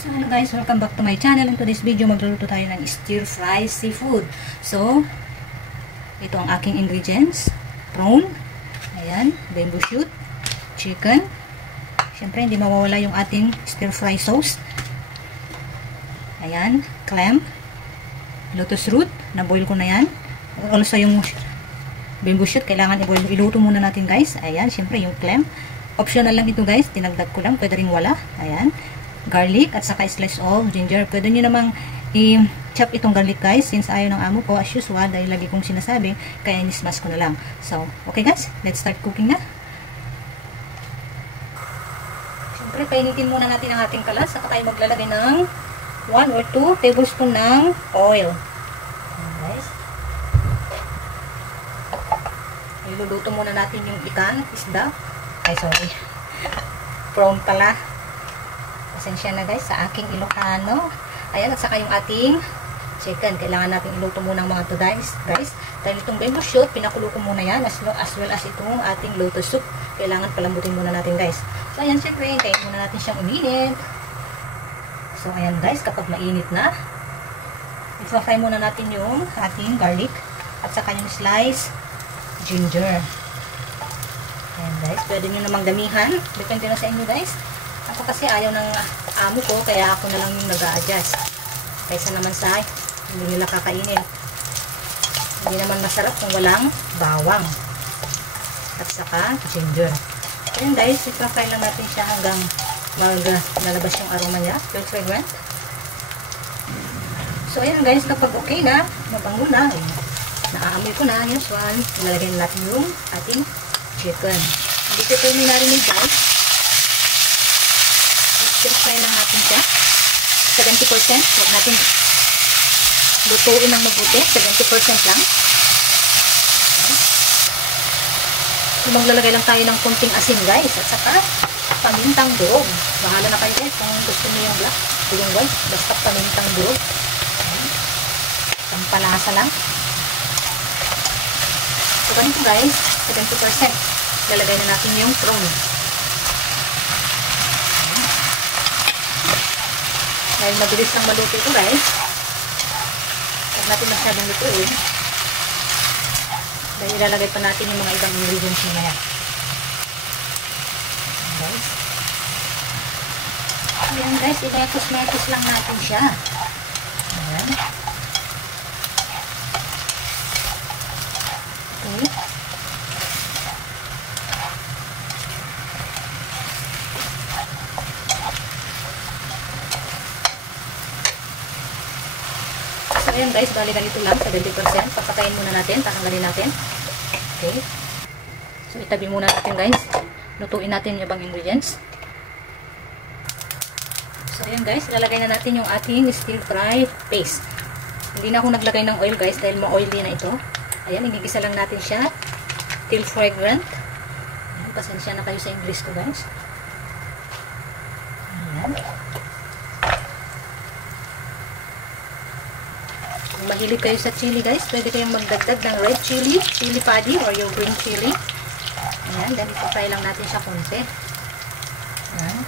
So hello guys, welcome back to my channel. In today's video, magluluto tayo ng stir fry seafood. So, ito ang aking ingredients. Prawn, ayan, bamboo shoot, chicken. Siyempre, hindi mawawala yung ating stir fry sauce. Ayan, clam, lotus root, na-boil ko na yan. Also yung bamboo shoot, kailangan i-boil. Iluto muna natin guys. Ayan, siyempre yung clam. Optional lang ito guys, tinagdag ko lang, pwede rin wala. Ayan, garlic at saka slice of ginger. Pwede nyo namang i-chop itong garlic guys, since ayaw ng amo ko as usual, dahil lagi kong sinasabi, kaya nismas ko na lang. So, okay guys, let's start cooking na. Siyempre, painitin muna natin ang ating kalas, saka tayo maglalagay ng 1 or 2 tablespoon ng oil. Ayan guys. Iluluto muna natin yung ikan, isda. Ay, sorry. Prawn pala. Pasensya na guys sa aking Ilocano. Ayan, at saka yung ating chicken. Kailangan natin iluto muna ang mga to guys. Dahil itong bamboo shoot, pinakulo ko muna yan as well as itong ating lotus soup. Kailangan palambutin muna natin guys. So ayan, syempre, kain muna natin siyang uminit. So ayan guys, kapag mainit na, i-fry muna natin yung ating garlic at saka yung slice ginger. Ayan guys, pwede nyo namang damihan. Depende na sa inyo guys. Ako kasi ayaw ng amo ko, kaya ako na lang yung nag-a-adjust. Kaysa naman sa hindi nila kakainin. Hindi naman masarap kung walang bawang. At saka ginger. Ayan guys, ipafry lang natin siya hanggang lalabas yung aroma niya. Very fragrant. So ayan guys, kapag okay na, mabango na. Naaamoy ko na, usual. Ilalagay natin yung ating chicken. Hindi ko ito minarinig guys. Stir-fry lang natin siya. 70%. Huwag natin lutuin ng mabuti. 70% lang. Okay. So, maglalagay lang tayo ng konting asin guys. At saka, pamintang durog. Bahala na kayo guys kung gusto niyo yung black. O yung white. Basta pamintang durog. Pampalasa lang. So, ganito guys. 70%. Lalagay na natin yung prawn. Dahil mabilis lang maluto ito guys. Huwag natin masyadong lutuin. Dahil ilalagay pa natin yung mga ibang ingredients niya. Guys. Ayan guys, inetos-metos lang natin siya. Ayan. Okay. So, ayan guys, bali ganito lang, 70%. Papatayin muna natin, tatanggalin natin. Okay. So, itabi muna natin guys. Lutuin natin yung ibang ingredients. So, ayan guys, ilalagay na natin yung ating stir fry paste. Hindi na ako naglagay ng oil guys, dahil ma-oily na ito. Ayan, igigisa lang natin siya till fragrant. Ayan, pasensya na kayo sa English ko guys. Ayan. Kung mahilig kayo sa chili guys, pwede kayong magdagdag ng red chili, chili padi, or yung green chili. Ayan, then ipapry lang natin siya konti. Ayan.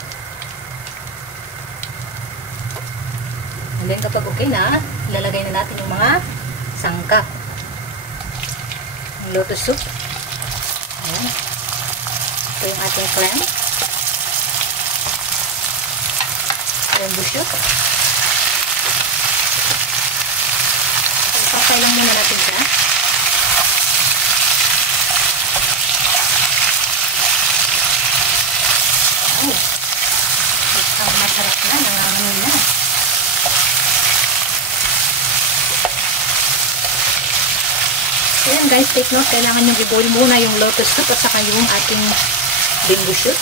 And then kapag okay na, ilalagay na natin yung mga sangkap. Yung lotus soup. Ayan. Ito yung ating clam. Bamboo shoot. Papay lang muna natin siya. Wow. Ang masarap na. Nanganganin na. So yan guys, take note. Kailangan nyo i-boil muna yung lotus soup at saka yung ating bamboo shoot.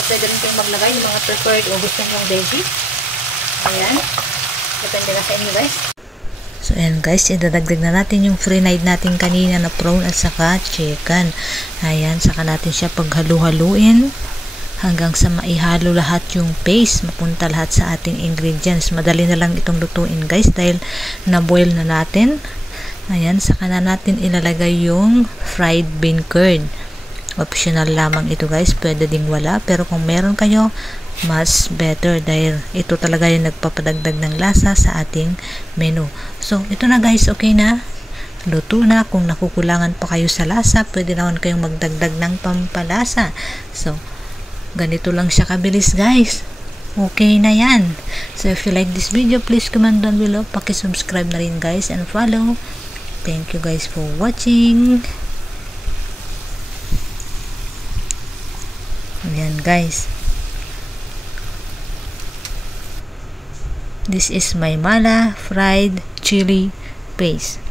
At pwede rin kayong maglagay yung mga preferred o gusto nyo yung veggie. Ayan. Depende na sa inyo guys. So ayan guys, idadagdag na natin yung free-fried natin kanina na prawn at saka chicken. Ayan, saka natin siya paghalu-haluin hanggang sa maihalo lahat yung paste, mapunta lahat sa ating ingredients. Madali na lang itong lutuin guys dahil na-boil na natin. Ayan, saka na natin ilalagay yung fried bean curd. Optional lamang ito guys, pwede ding wala, pero kung meron kayo, mas better dahil ito talaga yung nagpapadagdag ng lasa sa ating menu. So, ito na guys, okay na. Luto na. Kung nakukulangan pa kayo sa lasa, pwede naman kayong magdagdag ng pampalasa. So, ganito lang siya kabilis guys. Okay na yan. So, if you like this video, please comment down below. Paki-subscribe na rin guys and follow. Thank you guys for watching. Ayan guys. This is my mala fried chili paste.